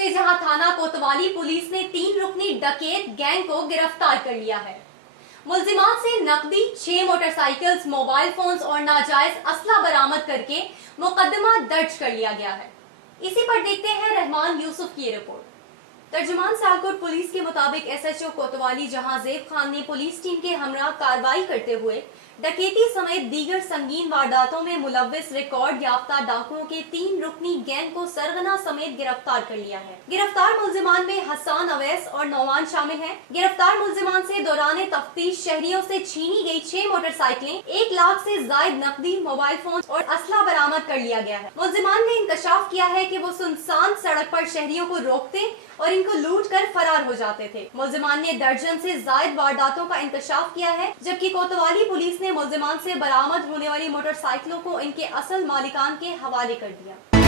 से जहां थाना कोतवाली पुलिस ने 3 रुकनी डकैत गैंग को गिरफ्तार कर लिया है। मुल्जिमान से नकदी, 6 मोटरसाइकिल्स, मोबाइल फोन्स और नाजायज असला बरामद करके मुकदमा दर्ज कर लिया गया है। इसी पर देखते हैं रहमान यूसुफ की रिपोर्ट। तर्जुमान सियालकोट पुलिस के मुताबिक SHO कोतवाली जहांजेब खान ने पुलिस टीम के हमरा कार्रवाई करते हुए डकैती समेत दीगर संगीन वारदातों में मुलव्विस रिकॉर्ड याफ्ता डाकुओं के 3 रुकनी गैंग को सरगना समेत गिरफ्तार कर लिया है। गिरफ्तार मुल्जिमान में हसन, अवैस और नौमान शामिल हैं। गिरफ्तार मुल्जिमान से दौरान तफ्तीश शहरियों से छीनी गई 6 मोटरसाइकिलें, 1 लाख से जायद नकदी, मोबाइल फोन और असला बरामद कर लिया गया है। मुल्जिमान ने इंकशाफ किया है कि वो सुनसान सड़क पर शहरियों को रोकते और इनको लूट कर फरार हो जाते थे। मुल्जिमान ने दर्जन से जायद वारदातों का इंकशाफ किया है, जबकि कोतवाली पुलिस ने मुल्जिमान से बरामद होने वाली मोटरसाइकिलों को इनके असल मालिकान के हवाले कर दिया।